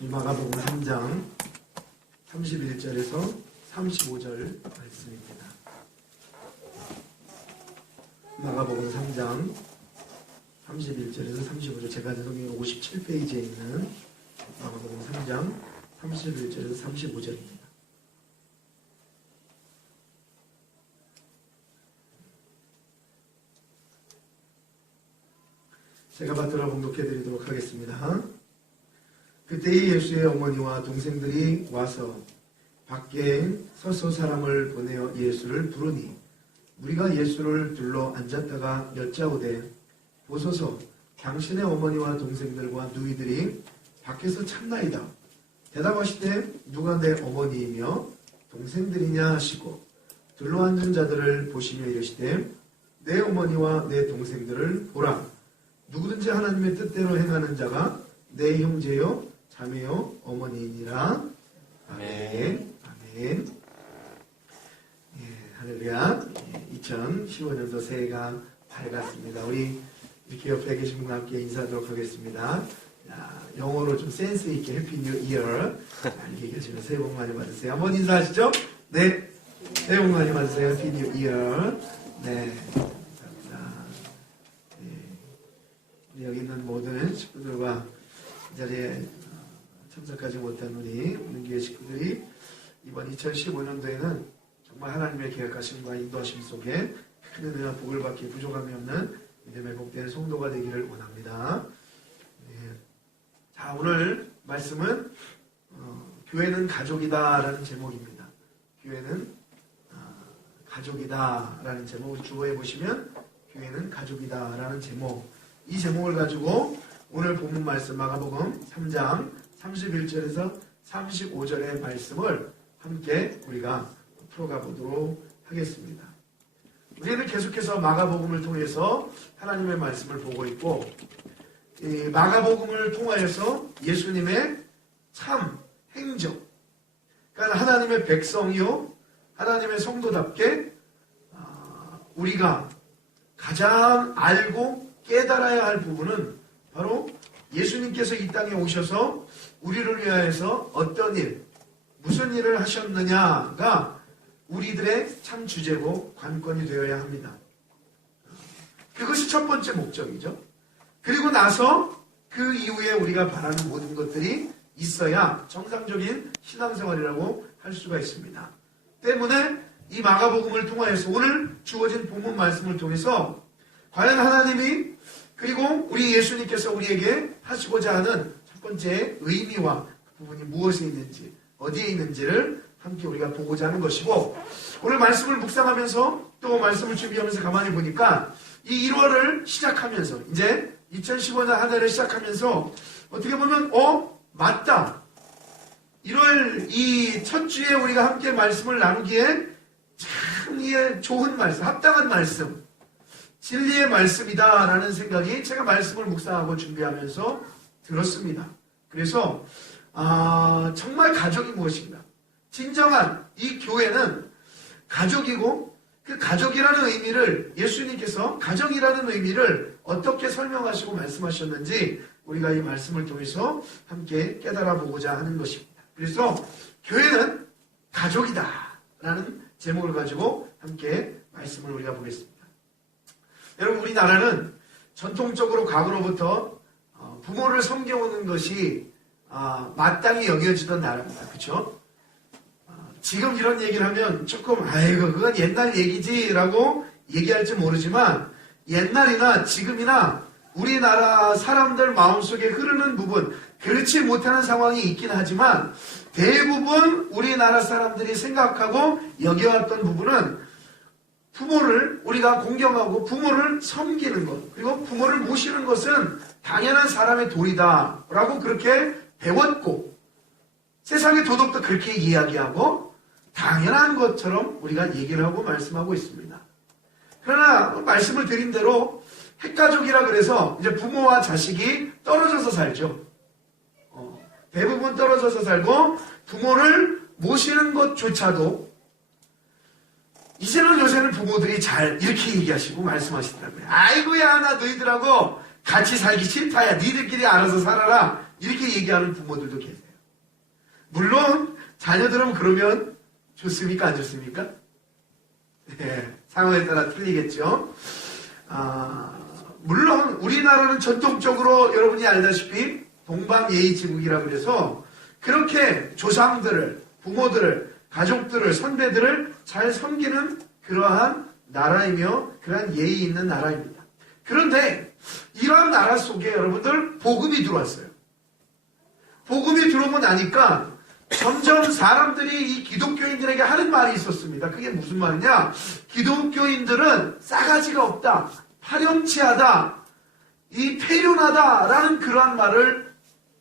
이 마가복음 3장 31절에서 35절 말씀입니다. 마가복음 3장 31절에서 35절, 제가 성경 57페이지에 있는 마가복음 3장 31절에서 35절입니다. 제가 받들어 봉독해 드리도록 하겠습니다. 그때의 예수의 어머니와 동생들이 와서 밖에 서서 사람을 보내어 예수를 부르니 우리가 예수를 둘러 앉았다가 여짜오되 보소서 당신의 어머니와 동생들과 누이들이 밖에서 참나이다. 대답하시되 누가 내 어머니이며 동생들이냐 하시고 둘러앉은 자들을 보시며 이르시되 내 어머니와 내 동생들을 보라. 누구든지 하나님의 뜻대로 행하는 자가 내 형제요 자매요 어머니이니라. 아멘. 아멘. 예, 할렐루야. 2015년도 새해가 밝았습니다. 우리 이렇게 옆에 계신 분과 함께 인사하도록 하겠습니다. 자, 영어로 좀 센스 있게 해피 뉴 이어 알게 계시면 새해 복 많이 받으세요. 한번 인사하시죠. 네, 새해 복 많이 받으세요. 해피 뉴 이어. 네, 감사합니다. 네, 여기 있는 모든 식구들과 이 자리에 참석하지 못한 우리 은교회 식구들이 이번 2015년도에는 정말 하나님의 계획하심과 인도하심 속에 큰 은혜와 복을 받기 부족함이 없는 믿음의 복된 성도가 되기를 원합니다. 네. 자, 오늘 말씀은 교회는 가족이다 라는 제목입니다. 교회는 가족이다 라는 제목을 주어해 보시면 교회는 가족이다 라는 제목, 이 제목을 가지고 오늘 본문 말씀 마가복음 3장 31절에서 35절의 말씀을 함께 우리가 풀어가 보도록 하겠습니다. 우리는 계속해서 마가복음을 통해서 하나님의 말씀을 보고 있고, 이 마가복음을 통하여서 예수님의 참 행적, 그러니까 하나님의 백성이요 하나님의 성도답게 우리가 가장 알고 깨달아야 할 부분은 바로 예수님께서 이 땅에 오셔서 우리를 위하여서 어떤 일, 무슨 일을 하셨느냐가 우리들의 참 주제고 관건이 되어야 합니다. 그것이 첫 번째 목적이죠. 그리고 나서 그 이후에 우리가 바라는 모든 것들이 있어야 정상적인 신앙생활이라고 할 수가 있습니다. 때문에 이 마가복음을 통하여서 오늘 주어진 본문 말씀을 통해서 과연 하나님이 그리고 우리 예수님께서 우리에게 하시고자 하는 첫 번째 의미와 그 부분이 무엇에 있는지, 어디에 있는지를 함께 우리가 보고자 하는 것이고, 오늘 말씀을 묵상하면서 또 말씀을 준비하면서 가만히 보니까 이 1월을 시작하면서 이제 2015년 한 해를 시작하면서 어떻게 보면 맞다, 1월 이 첫 주에 우리가 함께 말씀을 나누기에 참 좋은 말씀, 합당한 말씀, 진리의 말씀이다 라는 생각이 제가 말씀을 묵상하고 준비하면서 들었습니다. 그래서 정말 가족이 무엇인가, 진정한 이 교회는 가족이고, 그 가족이라는 의미를 예수님께서 가정이라는 의미를 어떻게 설명하시고 말씀하셨는지 우리가 이 말씀을 통해서 함께 깨달아 보고자 하는 것입니다. 그래서 교회는 가족이다 라는 제목을 가지고 함께 말씀을 우리가 보겠습니다. 여러분, 우리나라는 전통적으로 과거로부터 부모를 섬겨오는 것이 마땅히 여겨지던 나라입니다. 그렇죠? 지금 이런 얘기를 하면 조금 아이고 그건 옛날 얘기지라고 얘기할지 모르지만, 옛날이나 지금이나 우리나라 사람들 마음속에 흐르는 부분, 그렇지 못하는 상황이 있긴 하지만 대부분 우리나라 사람들이 생각하고 여겨왔던 부분은 부모를 우리가 공경하고 부모를 섬기는 것, 그리고 부모를 모시는 것은 당연한 사람의 도리다 라고 그렇게 배웠고, 세상의 도덕도 그렇게 이야기하고 당연한 것처럼 우리가 얘기를 하고 말씀하고 있습니다. 그러나 말씀을 드린 대로 핵가족이라 그래서 이제 부모와 자식이 떨어져서 살죠. 대부분 떨어져서 살고 부모를 모시는 것조차도 이제는 요새는 부모들이 잘 이렇게 얘기하시고 말씀하시더라고요. 아이고야, 나 너희들하고 같이 살기 싫다야. 니들끼리 알아서 살아라. 이렇게 얘기하는 부모들도 계세요. 물론 자녀들은 그러면 좋습니까? 안 좋습니까? 네, 상황에 따라 틀리겠죠. 물론 우리나라는 전통적으로 여러분이 알다시피 동방예의지국이라고 그래서 그렇게 조상들을, 부모들을, 가족들을, 선배들을 잘 섬기는 그러한 나라이며 그러한 예의 있는 나라입니다. 그런데 이러한 나라 속에 여러분들 복음이 들어왔어요. 복음이 들어오고 나니까 점점 사람들이 이 기독교인들에게 하는 말이 있었습니다. 그게 무슨 말이냐? 기독교인들은 싸가지가 없다, 파렴치하다, 이 폐륜하다라는 그러한 말을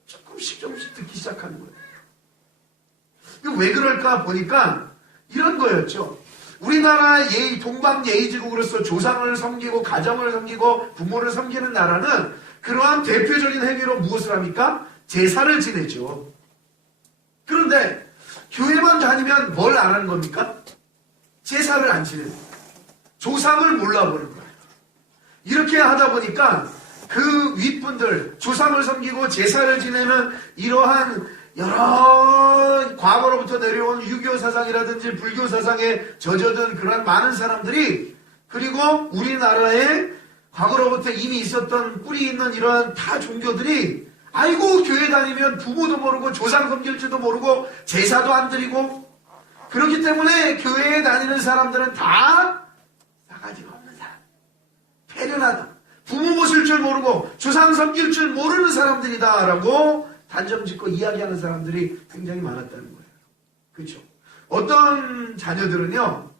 조금씩 듣기 시작하는 거예요. 이거 왜 그럴까 보니까 이런 거였죠. 우리나라 예의, 동방 예의지국으로서 조상을 섬기고 가정을 섬기고 부모를 섬기는 나라는 그러한 대표적인 행위로 무엇을 합니까? 제사를 지내죠. 그런데 교회만 다니면 뭘 안 하는 겁니까? 제사를 안 지내는 거예요. 조상을 몰라보는 거예요. 이렇게 하다 보니까 그 윗분들, 조상을 섬기고 제사를 지내는 이러한 여러 과거로부터 내려온 유교 사상이라든지 불교 사상에 젖어든 그런 많은 사람들이, 그리고 우리나라에 과거로부터 이미 있었던 뿌리 있는 이러한 타 종교들이 아이고 교회 다니면 부모도 모르고 조상 섬길 줄도 모르고 제사도 안 드리고, 그렇기 때문에 교회에 다니는 사람들은 다 싸가지가 없는 사람, 폐륜하다, 부모 모실 줄 모르고 조상 섬길 줄 모르는 사람들이다 라고 단정 짓고 이야기하는 사람들이 굉장히 많았다는 거예요. 그렇죠? 어떤 자녀들은요,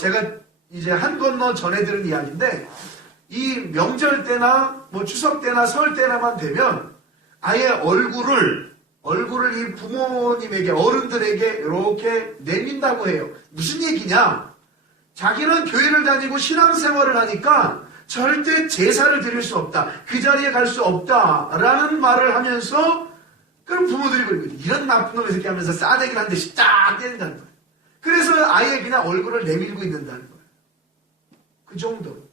제가 이제 한 건너 전해 들은 이야기인데, 이 명절 때나 뭐 추석 때나 설 때나만 되면 아예 얼굴을 이 부모님에게, 어른들에게 이렇게 내민다고 해요. 무슨 얘기냐? 자기는 교회를 다니고 신앙생활을 하니까 절대 제사를 드릴 수 없다, 그 자리에 갈 수 없다라는 말을 하면서, 그럼 부모들이 그러고 이런 나쁜 놈의 새끼 하면서 싸대기를 한 대씩 딱 때린다는 거예요. 그래서 아예 그냥 얼굴을 내밀고 있는다는 거예요. 그 정도로.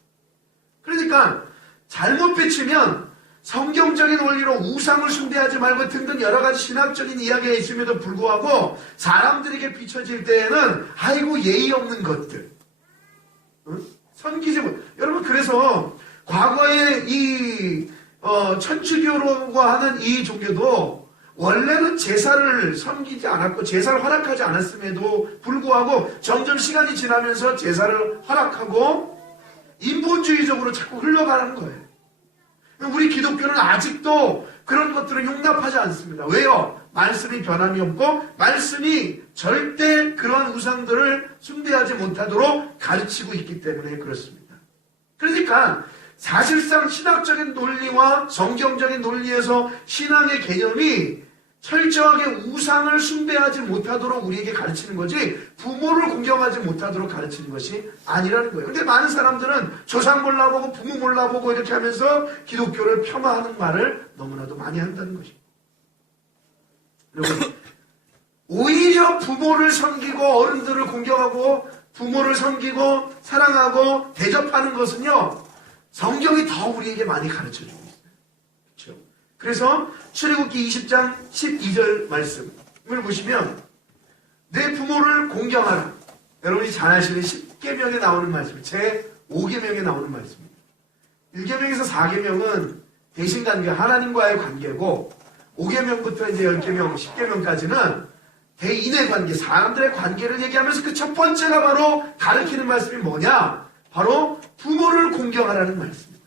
그러니까 잘못 비치면 성경적인 원리로 우상을 숭배하지 말고 등등 여러 가지 신학적인 이야기가 있음에도 불구하고 사람들에게 비춰질 때에는 아이고 예의 없는 것들, 응? 섬기지 못. 여러분, 그래서 과거에 이 천주교라고 하는 이 종교도 원래는 제사를 섬기지 않았고 제사를 허락하지 않았음에도 불구하고 점점 시간이 지나면서 제사를 허락하고 인본주의적으로 자꾸 흘러가는 거예요. 우리 기독교는 아직도 그런 것들을 용납하지 않습니다. 왜요? 말씀이 변함이 없고 말씀이 절대 그런 우상들을 숭배하지 못하도록 가르치고 있기 때문에 그렇습니다. 그러니까 사실상 신학적인 논리와 성경적인 논리에서 신앙의 개념이 철저하게 우상을 숭배하지 못하도록 우리에게 가르치는 거지 부모를 공경하지 못하도록 가르치는 것이 아니라는 거예요. 근데 많은 사람들은 조상 몰라보고 부모 몰라보고 이렇게 하면서 기독교를 폄하하는 말을 너무나도 많이 한다는 것입니다. 여러분, 오히려 부모를 섬기고 어른들을 공경하고 부모를 섬기고 사랑하고 대접하는 것은요, 성경이 더 우리에게 많이 가르쳐주고 있어요. 그렇죠? 그래서 출애굽기 20장 12절 말씀을 보시면 내 부모를 공경하라. 여러분이 잘 아시는 10계명에 나오는 말씀, 제 5계명에 나오는 말씀입니다. 1계명에서 4계명은 대신관계, 하나님과의 관계고 5계명부터 이제 10계명, 10계명까지는 대인의 관계, 사람들의 관계를 얘기하면서 그 첫 번째가 바로 가르치는 말씀이 뭐냐? 바로 부모를 공경하라는 말씀입니다.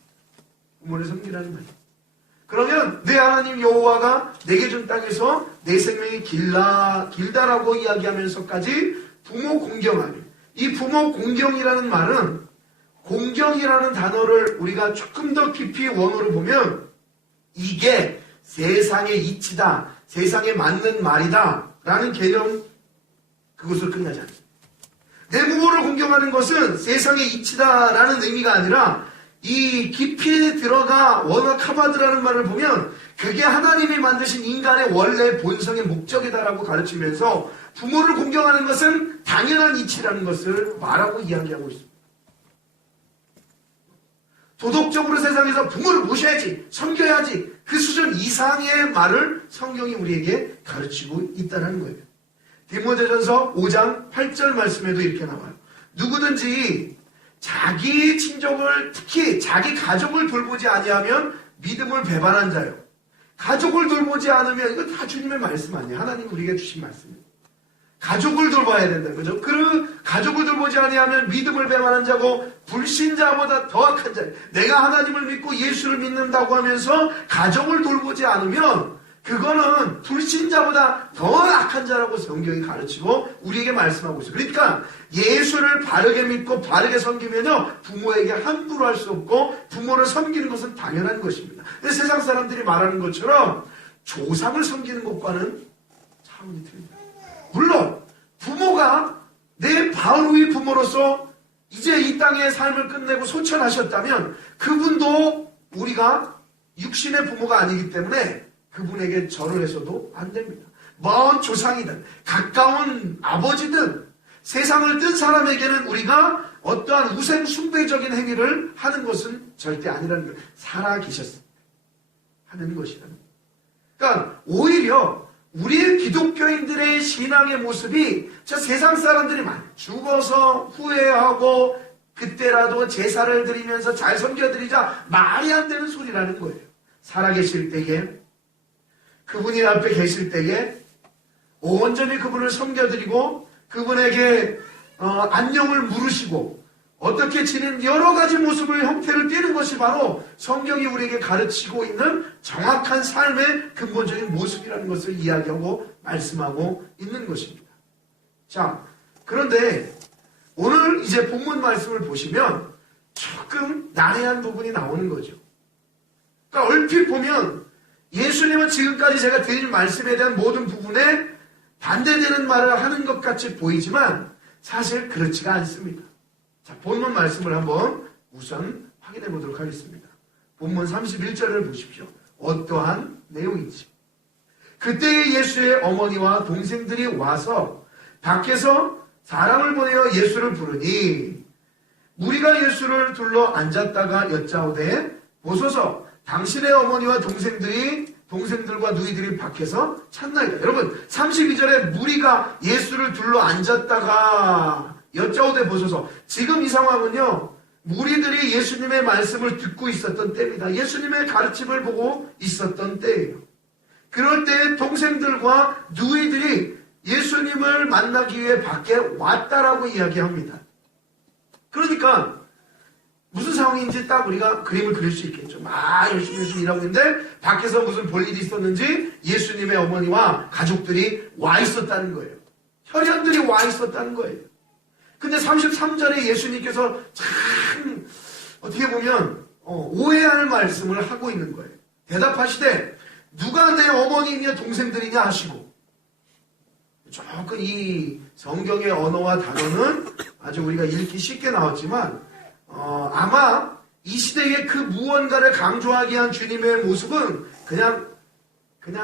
부모를 섬기라는 말씀. 그러면 내 하나님 여호와가 내게 준 땅에서 내 생명이 길다라고 이야기하면서까지 부모 공경하며, 이 부모 공경이라는 말은 공경이라는 단어를 우리가 조금 더 깊이 원어를 보면 이게 세상의 이치다, 세상에 맞는 말이다 라는 개념, 그것으로 끝나지 않습니다. 내 부모를 공경하는 것은 세상의 이치다라는 의미가 아니라 이 깊이 들어가 원어 카바드라는 말을 보면 그게 하나님이 만드신 인간의 원래 본성의 목적이다라고 가르치면서 부모를 공경하는 것은 당연한 이치라는 것을 말하고 이야기하고 있습니다. 도덕적으로 세상에서 부모를 모셔야지, 섬겨야지, 그 수준 이상의 말을 성경이 우리에게 가르치고 있다는 거예요. 디모데전서 5장 8절 말씀에도 이렇게 나와요. 누구든지 자기 친족을, 특히 자기 가족을 돌보지 아니하면 믿음을 배반한 자요. 가족을 돌보지 않으면, 이거 다 주님의 말씀 아니에요. 하나님 우리에게 주신 말씀이에요. 가족을 돌봐야 된다는 거죠. 그 가족을 돌보지 아니하면 믿음을 배반한 자고 불신자보다 더 악한 자. 내가 하나님을 믿고 예수를 믿는다고 하면서 가족을 돌보지 않으면 그거는 불신자보다 더 악한 자라고 성경이 가르치고 우리에게 말씀하고 있어요. 그러니까 예수를 바르게 믿고 바르게 섬기면요, 부모에게 함부로 할 수 없고 부모를 섬기는 것은 당연한 것입니다. 근데 세상 사람들이 말하는 것처럼 조상을 섬기는 것과는 차원이 틀립니다. 물론 부모가 내 바로 위 부모로서 이제 이 땅의 삶을 끝내고 소천하셨다면 그분도 우리가 육신의 부모가 아니기 때문에 그분에게 절을 해서도 안 됩니다. 먼 조상이든 가까운 아버지든 세상을 뜬 사람에게는 우리가 어떠한 우생 숭배적인 행위를 하는 것은 절대 아니라는 거예요. 살아계셨습니다. 하는 것이라는 거예요. 그러니까 오히려 우리 기독교인들의 신앙의 모습이 저 세상 사람들이 많이 죽어서 후회하고 그때라도 제사를 드리면서 잘 섬겨드리자 말이 안 되는 소리라는 거예요. 살아계실 때에 그분이 앞에 계실 때에 온전히 그분을 섬겨드리고 그분에게 안녕을 물으시고 어떻게 지낸 여러 가지 모습을 형태를 띠는 것이 바로 성경이 우리에게 가르치고 있는 정확한 삶의 근본적인 모습이라는 것을 이야기하고 말씀하고 있는 것입니다. 자, 그런데 오늘 이제 본문 말씀을 보시면 조금 난해한 부분이 나오는 거죠. 그러니까 얼핏 보면 예수님은 지금까지 제가 드린 말씀에 대한 모든 부분에 반대되는 말을 하는 것 같이 보이지만 사실 그렇지가 않습니다. 자, 본문 말씀을 한번 우선 확인해 보도록 하겠습니다. 본문 31절을 보십시오. 어떠한 내용인지. 그때 예수의 어머니와 동생들이 와서 밖에서 사람을 보내어 예수를 부르니 무리가 예수를 둘러 앉았다가 여짜오되 보소서 당신의 어머니와 동생들과 누이들이 밖에서 찾나이다. 여러분 32절에 무리가 예수를 둘러 앉았다가 여짜오되 보소서. 지금 이 상황은요, 무리들이 예수님의 말씀을 듣고 있었던 때입니다. 예수님의 가르침을 보고 있었던 때예요. 그럴 때 동생들과 누이들이 예수님을 만나기 위해 밖에 왔다라고 이야기합니다. 그러니까 무슨 상황인지 딱 우리가 그림을 그릴 수 있겠죠. 막 열심히 일하고 있는데 밖에서 무슨 볼일이 있었는지 예수님의 어머니와 가족들이 와 있었다는 거예요. 혈연들이 와 있었다는 거예요. 근데 33절에 예수님께서 참 어떻게 보면 오해할 말씀을 하고 있는 거예요. 대답하시되 누가 내 어머니이며 동생들이냐 하시고. 조금 이 성경의 언어와 단어는 아주 우리가 읽기 쉽게 나왔지만 아마 이 시대에 그 무언가를 강조하게 한 주님의 모습은 그냥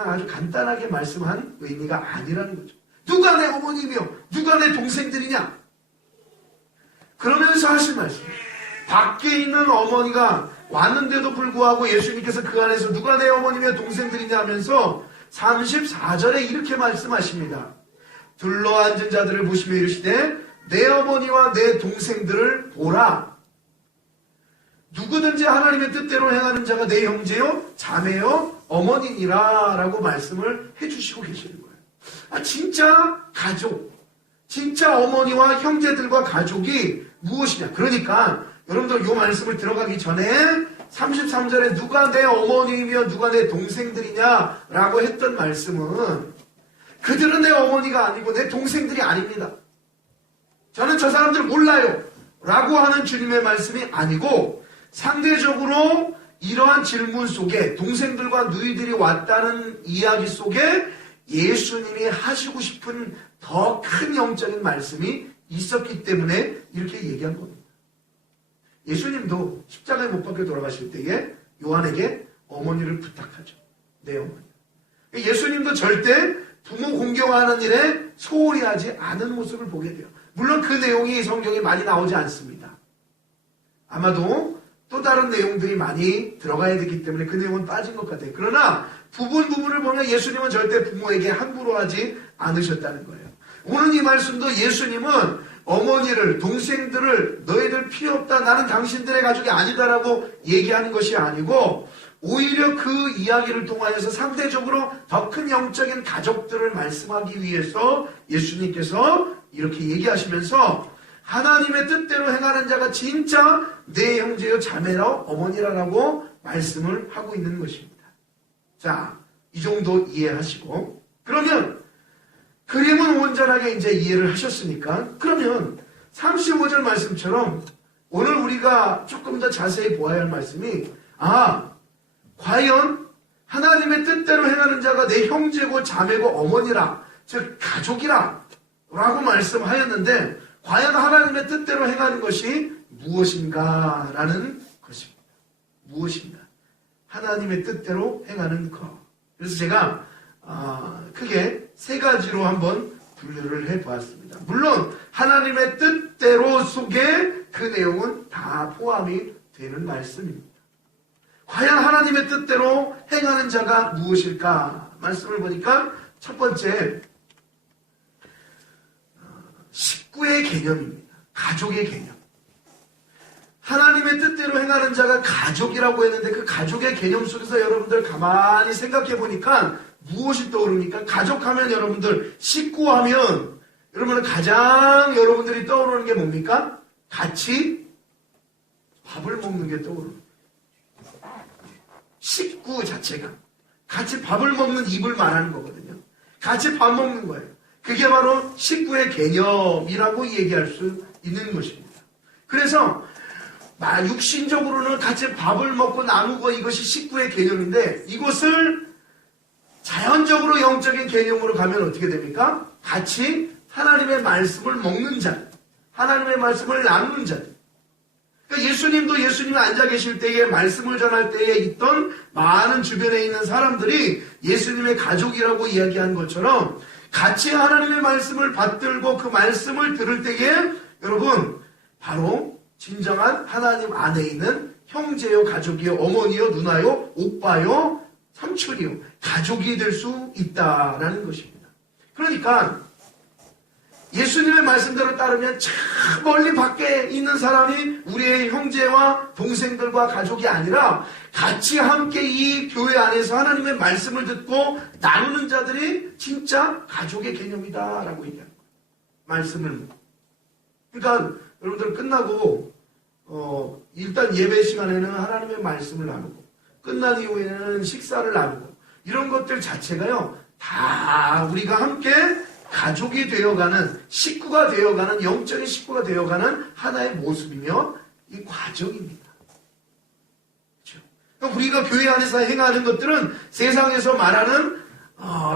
아주 간단하게 말씀한 의미가 아니라는 거죠. 누가 내 어머니며 누가 내 동생들이냐? 그러면서 하신 말씀. 밖에 있는 어머니가 왔는데도 불구하고 예수님께서 그 안에서 누가 내 어머니며 동생들이냐 하면서 34절에 이렇게 말씀하십니다. 둘러앉은 자들을 보시며 이르시되 내 어머니와 내 동생들을 보라. 누구든지 하나님의 뜻대로 행하는 자가 내 형제요 자매요 어머니니라 라고 말씀을 해주시고 계시는 거예요. 진짜 가족, 진짜 어머니와 형제들과 가족이 무엇이냐. 그러니까 여러분들 이 말씀을 들어가기 전에 33절에 누가 내 어머니이며 누가 내 동생들이냐 라고 했던 말씀은 그들은 내 어머니가 아니고 내 동생들이 아닙니다. 저는 저 사람들 몰라요 라고 하는 주님의 말씀이 아니고 상대적으로 이러한 질문 속에 동생들과 누이들이 왔다는 이야기 속에 예수님이 하시고 싶은 더 큰 영적인 말씀이 있었기 때문에 이렇게 얘기한 겁니다. 예수님도 십자가에 못 박혀 돌아가실 때에 요한에게 어머니를 부탁하죠. 내 어머니. 예수님도 절대 부모 공경하는 일에 소홀히 하지 않은 모습을 보게 돼요. 물론 그 내용이 성경에 많이 나오지 않습니다. 아마도 또 다른 내용들이 많이 들어가야 되기 때문에 그 내용은 빠진 것 같아요. 그러나 부분을 보면 예수님은 절대 부모에게 함부로 하지 않으셨다는 거예요. 오늘 이 말씀도 예수님은 어머니를, 동생들을 너희들 필요 없다, 나는 당신들의 가족이 아니다라고 얘기하는 것이 아니고 오히려 그 이야기를 통하여서 상대적으로 더 큰 영적인 가족들을 말씀하기 위해서 예수님께서 이렇게 얘기하시면서 하나님의 뜻대로 행하는 자가 진짜 내 형제요 자매라 어머니라라고 말씀을 하고 있는 것입니다. 자, 이 정도 이해하시고, 그러면 그림은 온전하게 이제 이해를 하셨으니까, 그러면 35절 말씀처럼 오늘 우리가 조금 더 자세히 보아야 할 말씀이, 과연 하나님의 뜻대로 행하는 자가 내 형제고 자매고 어머니라, 즉 가족이라 라고 말씀하였는데, 과연 하나님의 뜻대로 행하는 것이 무엇인가 라는 것입니다. 무엇인가? 하나님의 뜻대로 행하는 것. 그래서 제가 크게 세 가지로 한번 분류를 해보았습니다. 물론 하나님의 뜻대로 속에 그 내용은 다 포함이 되는 말씀입니다. 과연 하나님의 뜻대로 행하는 자가 무엇일까? 말씀을 보니까 첫 번째, 식구의 개념입니다. 가족의 개념. 하나님의 뜻대로 행하는 자가 가족이라고 했는데 그 가족의 개념 속에서 여러분들 가만히 생각해 보니까 무엇이 떠오릅니까? 가족하면 여러분들, 식구하면 여러분은 가장 여러분들이 떠오르는 게 뭡니까? 같이 밥을 먹는 게 떠오릅니다. 식구 자체가 같이 밥을 먹는 입을 말하는 거거든요. 같이 밥 먹는 거예요. 그게 바로 식구의 개념이라고 얘기할 수 있는 것입니다. 그래서 육신적으로는 같이 밥을 먹고 나누고 이것이 식구의 개념인데, 이것을 자연적으로 영적인 개념으로 가면 어떻게 됩니까? 같이 하나님의 말씀을 먹는 자, 하나님의 말씀을 나누는 자. 그러니까 예수님이 앉아 계실 때에 말씀을 전할 때에 있던 많은 주변에 있는 사람들이 예수님의 가족이라고 이야기한 것처럼 같이 하나님의 말씀을 받들고 그 말씀을 들을 때에 여러분, 바로 진정한 하나님 안에 있는 형제요, 가족이요, 어머니요, 누나요, 오빠요, 삼촌이요, 가족이 될 수 있다라는 것입니다. 그러니까 예수님의 말씀대로 따르면 저 멀리 밖에 있는 사람이 우리의 형제와 동생들과 가족이 아니라 같이 함께 이 교회 안에서 하나님의 말씀을 듣고 나누는 자들이 진짜 가족의 개념이다라고 얘기하는 거예요. 말씀을. 그러니까 여러분들 끝나고 일단 예배 시간에는 하나님의 말씀을 나누고 끝난 이후에는 식사를 나누고 이런 것들 자체가요, 다 우리가 함께 가족이 되어가는, 식구가 되어가는, 영적인 식구가 되어가는 하나의 모습이며 이 과정입니다. 그렇죠? 그러니까 우리가 교회 안에서 행하는 것들은 세상에서 말하는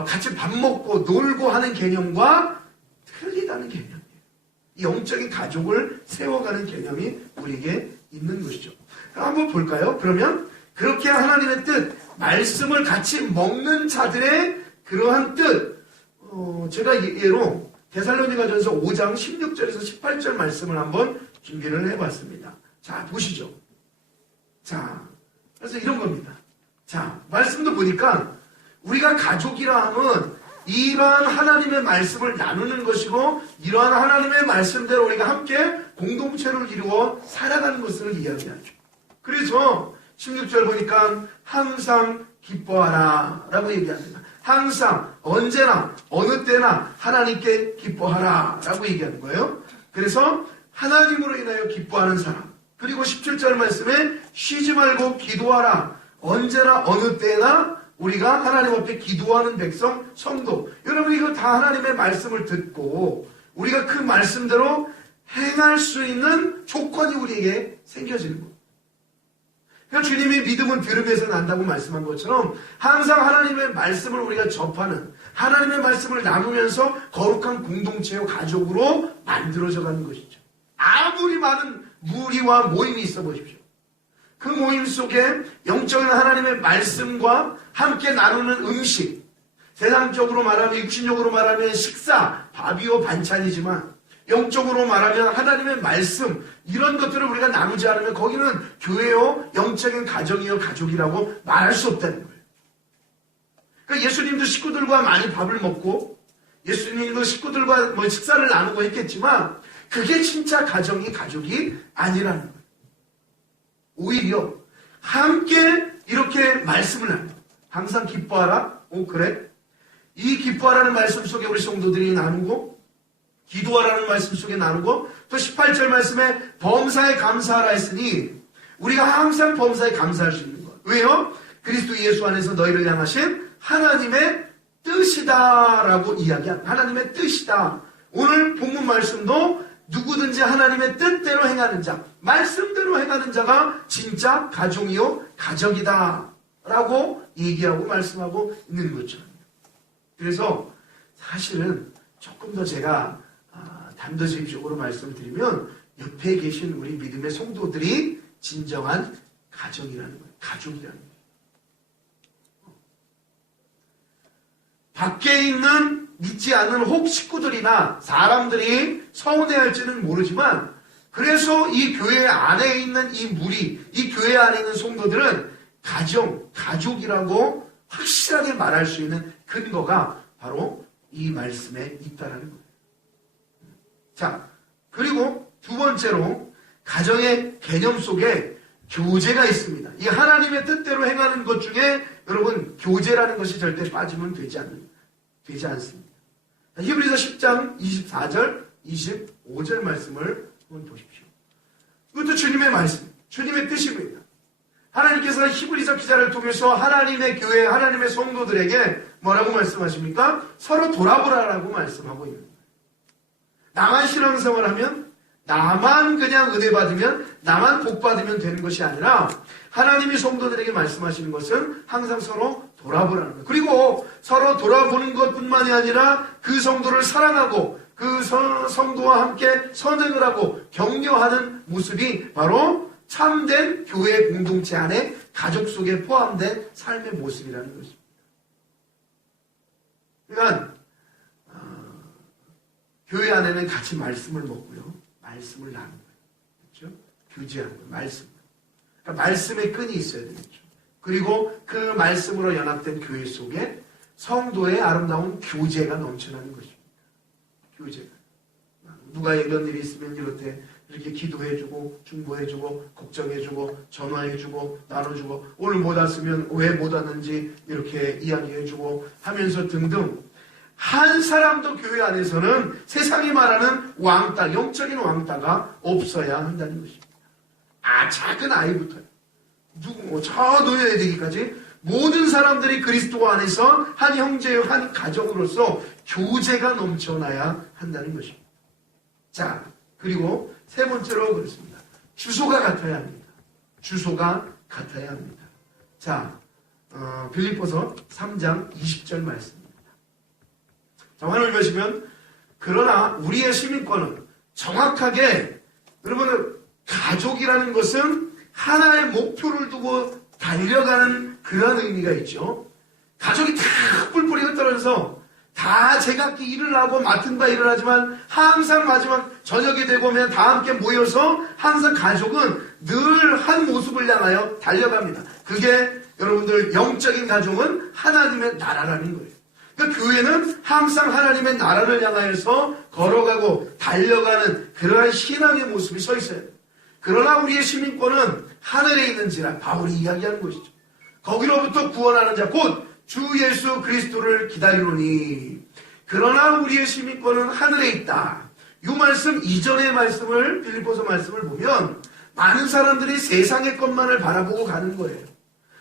같이 밥 먹고 놀고 하는 개념과 틀리다는 개념이에요. 영적인 가족을 세워가는 개념이 우리에게 있는 것이죠. 한번 볼까요? 그러면 그렇게 하나님의 뜻, 말씀을 같이 먹는 자들의 그러한 뜻, 제가 예로 데살로니가전서 5장 16절에서 18절 말씀을 한번 준비를 해봤습니다. 자, 보시죠. 자, 그래서 이런 겁니다. 자, 말씀도 보니까 우리가 가족이라 하면 이러한 하나님의 말씀을 나누는 것이고, 이러한 하나님의 말씀대로 우리가 함께 공동체를 이루어 살아가는 것을 이야기하죠. 그래서 16절 보니까 항상 기뻐하라 라고 얘기합니다. 항상, 언제나, 어느 때나 하나님께 기뻐하라 라고 얘기하는 거예요. 그래서 하나님으로 인하여 기뻐하는 사람, 그리고 17절 말씀에 쉬지 말고 기도하라. 언제나 어느 때나 우리가 하나님 앞에 기도하는 백성, 성도. 여러분, 이거 다 하나님의 말씀을 듣고 우리가 그 말씀대로 행할 수 있는 조건이 우리에게 생겨지는 거예요. 그러니까 주님이 믿음은 들음에서 난다고 말씀한 것처럼 항상 하나님의 말씀을 우리가 접하는, 하나님의 말씀을 나누면서 거룩한 공동체와 가족으로 만들어져 가는 것이죠. 아무리 많은 무리와 모임이 있어 보십시오. 그 모임 속에 영적인 하나님의 말씀과 함께 나누는 음식, 세상적으로 말하면, 육신적으로 말하면 식사, 밥이요 반찬이지만 영적으로 말하면 하나님의 말씀 이런 것들을 우리가 나누지 않으면 거기는 교회요 영적인 가정이요 가족이라고 말할 수 없다는 거예요. 그러니까 예수님도 식구들과 많이 밥을 먹고 예수님도 식구들과 식사를 나누고 했겠지만 그게 진짜 가정이 가족이 아니라는 거예요. 오히려 함께 이렇게 말씀을 합니다. 항상 기뻐하라. 오 그래? 이 기뻐하라는 말씀 속에 우리 성도들이 나누고 기도하라는 말씀 속에 나누고 또 18절 말씀에 범사에 감사하라 했으니 우리가 항상 범사에 감사할 수 있는 것. 왜요? 그리스도 예수 안에서 너희를 향하신 하나님의 뜻이다라고 이야기한 하나님의 뜻이다. 오늘 본문 말씀도 누구든지 하나님의 뜻대로 행하는 자, 말씀대로 행하는 자가 진짜 가족이요 가족이다 라고 얘기하고 말씀하고 있는 거죠. 그래서 사실은 조금 더 제가 단도직입적으로 말씀드리면 옆에 계신 우리 믿음의 성도들이 진정한 가정이라는 거예요. 가족이라는 거예요. 밖에 있는 믿지 않는 혹 식구들이나 사람들이 서운해할지는 모르지만 그래서 이 교회 안에 있는 이 무리, 이 교회 안에 있는 성도들은 가정, 가족이라고 확실하게 말할 수 있는 근거가 바로 이 말씀에 있다는 거예요. 자, 그리고 두 번째로 가정의 개념 속에 교제가 있습니다. 이 하나님의 뜻대로 행하는 것 중에 여러분 교제라는 것이 절대 빠지면 되지 않습니다. 히브리서 10장 24절 25절 말씀을 한번 보십시오. 이것도 주님의 말씀, 주님의 뜻입니다. 하나님께서 히브리서 기자를 통해서 하나님의 교회, 하나님의 성도들에게 뭐라고 말씀하십니까? 서로 돌아보라라고 말씀하고 있는 거예요. 나만 신앙생활하면, 나만 그냥 은혜 받으면, 나만 복 받으면 되는 것이 아니라 하나님이 성도들에게 말씀하시는 것은 항상 서로 돌아보라는 거예요. 그리고 서로 돌아보는 것뿐만이 아니라 그 성도를 사랑하고 그 성도와 함께 선행을 하고 격려하는 모습이 바로 참된 교회 공동체 안에 가족 속에 포함된 삶의 모습이라는 것입니다. 그러니까 교회 안에는 같이 말씀을 먹고요. 말씀을 나누는 거예요. 그렇죠? 교제하는 거예요. 말씀. 그러니까 말씀의 끈이 있어야 되겠죠. 그리고 그 말씀으로 연합된 교회 속에 성도의 아름다운 교제가 넘쳐나는 것입니다. 교제가. 누가 이런 일이 있으면 이렇게 이렇게 기도해주고 중보해주고 걱정해주고 전화해주고 나눠주고 오늘 못 왔으면 왜 못 왔는지 이렇게 이야기해주고 하면서 등등 한 사람도 교회 안에서는 세상이 말하는 왕따, 영적인 왕따가 없어야 한다는 것입니다. 작은 아이부터요. 저 노년에 되기까지 모든 사람들이 그리스도 안에서 한 형제요, 한 가정으로서 교제가 넘쳐나야 한다는 것입니다. 자, 그리고 세 번째로 그렇습니다. 주소가 같아야 합니다. 주소가 같아야 합니다. 자, 빌립보서 3장 20절 말씀입니다. 자, 화면을 보시면 그러나 우리의 시민권은 정확하게 여러분 가족이라는 것은 하나의 목표를 두고 달려가는 그런 의미가 있죠. 가족이 다 뿔뿔이가 떨어져서 다 제각기 일을 하고 맡은 바 일을 하지만 항상 마지막 저녁이 되고 오면 다 함께 모여서 항상 가족은 늘 한 모습을 향하여 달려갑니다. 그게 여러분들 영적인 가족은 하나님의 나라라는 거예요. 그러니까 교회는 항상 하나님의 나라를 향하여서 걸어가고 달려가는 그러한 신앙의 모습이 서 있어요. 그러나 우리의 시민권은 하늘에 있는지라 바울이 이야기하는 것이죠. 거기로부터 구원하는 자 곧 주 예수 그리스도를 기다리노니 그러나 우리의 시민권은 하늘에 있다. 이 말씀 이전의 말씀을 빌립보서 말씀을 보면 많은 사람들이 세상의 것만을 바라보고 가는 거예요.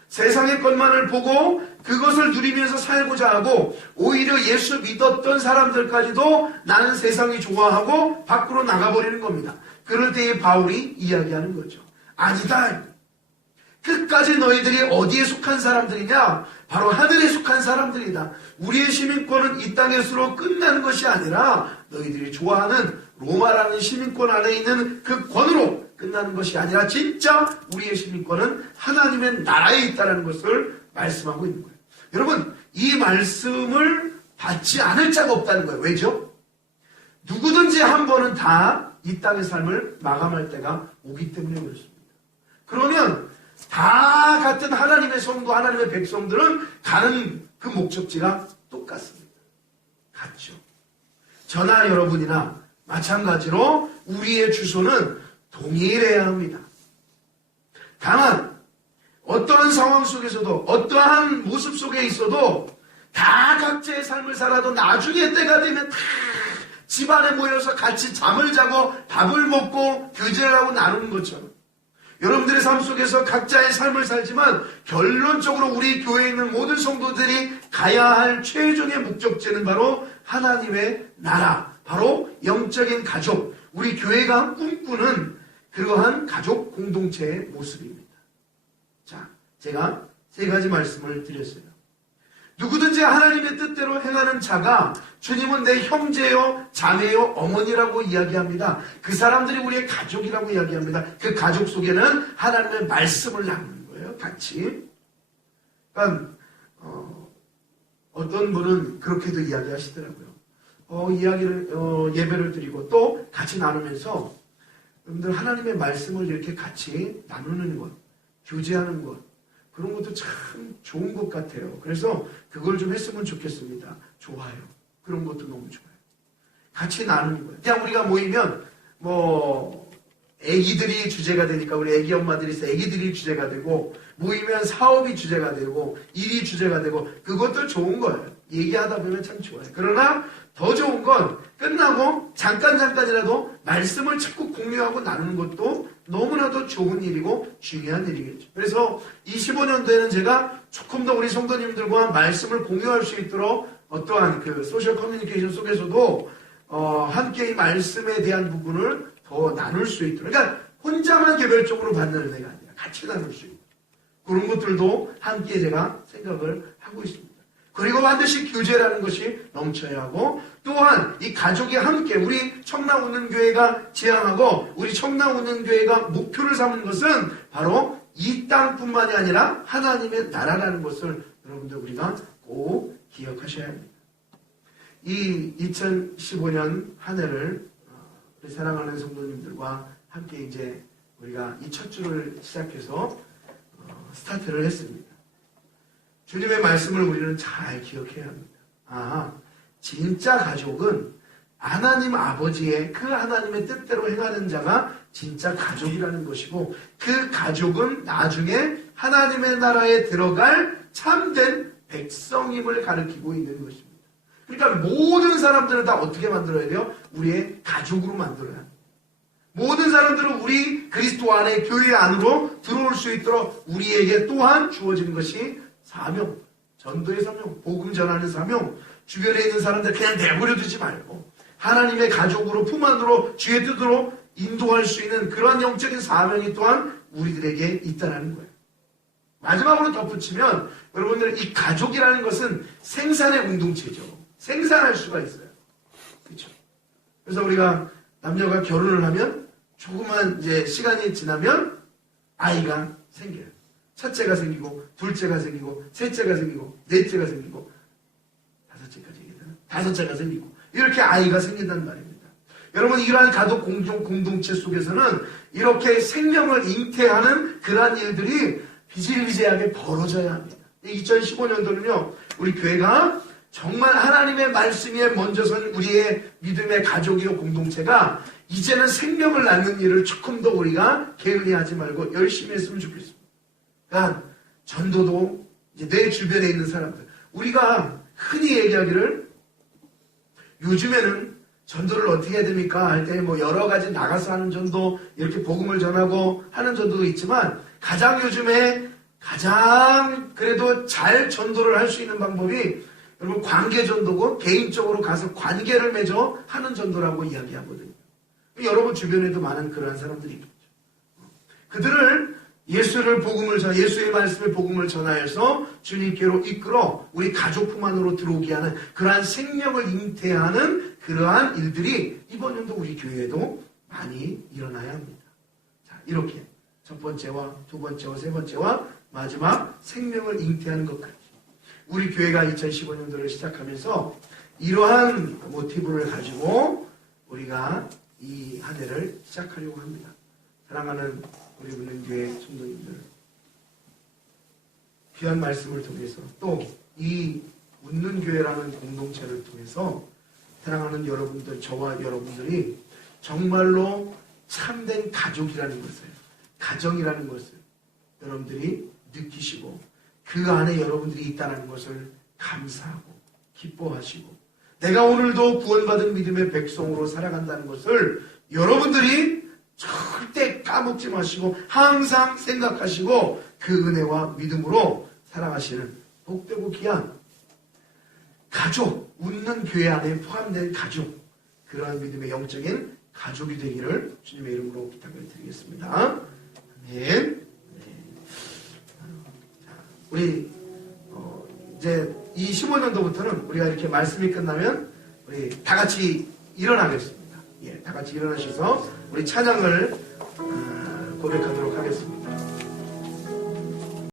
세상의 것만을 보고 그것을 누리면서 살고자 하고 오히려 예수 믿었던 사람들까지도 나는 세상이 좋아하고 밖으로 나가버리는 겁니다. 그럴 때에 바울이 이야기하는 거죠. 아니다. 끝까지 너희들이 어디에 속한 사람들이냐? 바로 하늘에 속한 사람들이다. 우리의 시민권은 이 땅에서로 끝나는 것이 아니라 너희들이 좋아하는 로마라는 시민권 안에 있는 그 권으로 끝나는 것이 아니라 진짜 우리의 시민권은 하나님의 나라에 있다는 것을 말씀하고 있는 거예요. 여러분, 이 말씀을 받지 않을 자가 없다는 거예요. 왜죠? 누구든지 한 번은 다 이 땅의 삶을 마감할 때가 오기 때문에 그렇습니다. 그러면 다 같은 하나님의 성도, 하나님의 백성들은 가는 그 목적지가 똑같습니다. 같죠. 저나 여러분이나 마찬가지로 우리의 주소는 동일해야 합니다. 다만 어떠한 상황 속에서도 어떠한 모습 속에 있어도 다 각자의 삶을 살아도 나중에 때가 되면 다 집안에 모여서 같이 잠을 자고 밥을 먹고 교제를 하고 나누는 것처럼 여러분들의 삶 속에서 각자의 삶을 살지만 결론적으로 우리 교회에 있는 모든 성도들이 가야 할 최종의 목적지는 바로 하나님의 나라, 바로 영적인 가족, 우리 교회가 꿈꾸는 그러한 가족 공동체의 모습입니다. 자, 제가 세 가지 말씀을 드렸어요. 누구든지 하나님의 뜻대로 행하는 자가 주님은 내 형제요, 자매요, 어머니라고 이야기합니다. 그 사람들이 우리의 가족이라고 이야기합니다. 그 가족 속에는 하나님의 말씀을 나누는 거예요. 같이. 그러니까 어떤 분은 그렇게도 이야기하시더라고요. 예배를 드리고 또 같이 나누면서 여러분들 하나님의 말씀을 이렇게 같이 나누는 것, 교제하는 것, 그런 것도 참 좋은 것 같아요. 그래서 그걸 좀 했으면 좋겠습니다. 좋아요. 그런 것도 너무 좋아요. 같이 나누는 거예요. 그냥 우리가 모이면 애기들이 주제가 되니까 우리 애기 엄마들이 있어 애기들이 주제가 되고 모이면 사업이 주제가 되고 일이 주제가 되고 그것도 좋은 거예요. 얘기하다 보면 참 좋아요. 그러나 더 좋은 건 끝나고 잠깐이라도 말씀을 자꾸 공유하고 나누는 것도 너무나도 좋은 일이고 중요한 일이겠죠. 그래서 이 15년도에는 제가 조금 더 우리 성도님들과 말씀을 공유할 수 있도록 어떠한 그 소셜 커뮤니케이션 속에서도 함께 이 말씀에 대한 부분을 더 나눌 수 있도록, 그러니까 혼자만 개별적으로 받는 은혜가 아니라 같이 나눌 수 있도록 그런 것들도 함께 제가 생각을 하고 있습니다. 그리고 반드시 교제라는 것이 넘쳐야 하고 또한 이 가족이 함께 우리 청라운는교회가 지향하고 우리 청라운는교회가 목표를 삼은 것은 바로 이 땅뿐만이 아니라 하나님의 나라라는 것을 여러분들 우리가 꼭 기억하셔야 합니다. 이 2015년 한 해를 우리 사랑하는 성도님들과 함께 이제 우리가 이 첫 주를 시작해서 스타트를 했습니다. 주님의 말씀을 우리는 잘 기억해야 합니다. 진짜 가족은 하나님 아버지의 그 하나님의 뜻대로 행하는 자가 진짜 가족이라는 것이고 그 가족은 나중에 하나님의 나라에 들어갈 참된 백성임을 가리키고 있는 것입니다. 그러니까 모든 사람들은 다 어떻게 만들어야 돼요? 우리의 가족으로 만들어야 합니다. 모든 사람들은 우리 그리스도 안에 교회 안으로 들어올 수 있도록 우리에게 또한 주어진 것이 사명, 전도의 사명, 복음 전하는 사명, 주변에 있는 사람들 그냥 내버려 두지 말고 하나님의 가족으로 품 안으로 주의 뜻으로 인도할 수 있는 그런 영적인 사명이 또한 우리들에게 있다는 거예요. 마지막으로 덧붙이면 여러분들 이 가족이라는 것은 생산의 공동체죠. 생산할 수가 있어요. 그렇죠? 그래서 우리가 남녀가 결혼을 하면 조금만 이제 시간이 지나면 아이가 생겨요. 첫째가 생기고 둘째가 생기고 셋째가 생기고 넷째가 생기고 다섯째가 생기고 이렇게 아이가 생긴단 말입니다. 여러분 이러한 가족 공동체 속에서는 이렇게 생명을 잉태하는 그러한 일들이 비질비재하게 벌어져야 합니다. 2015년도는요 우리 교회가 정말 하나님의 말씀 위에 먼저 선 우리의 믿음의 가족이요 공동체가 이제는 생명을 낳는 일을 조금 더 우리가 게을리하지 말고 열심히 했으면 좋겠습니다. 그러니까 전도도 이제 내 주변에 있는 사람들 우리가 흔히 얘기하기를 요즘에는 전도를 어떻게 해야 됩니까? 할 때 여러 가지 나가서 하는 전도 이렇게 복음을 전하고 하는 전도도 있지만 요즘에 가장 그래도 잘 전도를 할 수 있는 방법이 여러분 관계 전도고 개인적으로 가서 관계를 맺어 하는 전도라고 이야기하거든요. 여러분 주변에도 많은 그러한 사람들이 있겠죠. 그들을 예수의 말씀의 복음을 전하여서 주님께로 이끌어 우리 가족 품 안으로 들어오게 하는 그러한 생명을 잉태하는 그러한 일들이 이번 연도 우리 교회에도 많이 일어나야 합니다. 자, 이렇게 첫 번째와 두 번째와 세 번째와 마지막 생명을 잉태하는 것까지 우리 교회가 2015년도를 시작하면서 이러한 모티브를 가지고 우리가 이 한 해를 시작하려고 합니다. 사랑하는 우리 웃는교회 성도님들, 귀한 말씀을 통해서 또 이 웃는교회라는 공동체를 통해서 사랑하는 여러분들, 저와 여러분들이 정말로 참된 가족이라는 것을, 가정이라는 것을 여러분들이 느끼시고 그 안에 여러분들이 있다는 것을 감사하고 기뻐하시고 내가 오늘도 구원받은 믿음의 백성으로 살아간다는 것을 여러분들이 절대 까먹지 마시고 항상 생각하시고 그 은혜와 믿음으로 살아가시는 복되고 귀한 가족, 웃는 교회 안에 포함된 가족, 그러한 믿음의 영적인 가족이 되기를 주님의 이름으로 부탁을 드리겠습니다. 아멘. 우리 이제 이 15년도부터는 우리가 이렇게 말씀이 끝나면 우리 다 같이 일어나겠습니다. 예, 다 같이 일어나셔서 우리 찬양을 고백하도록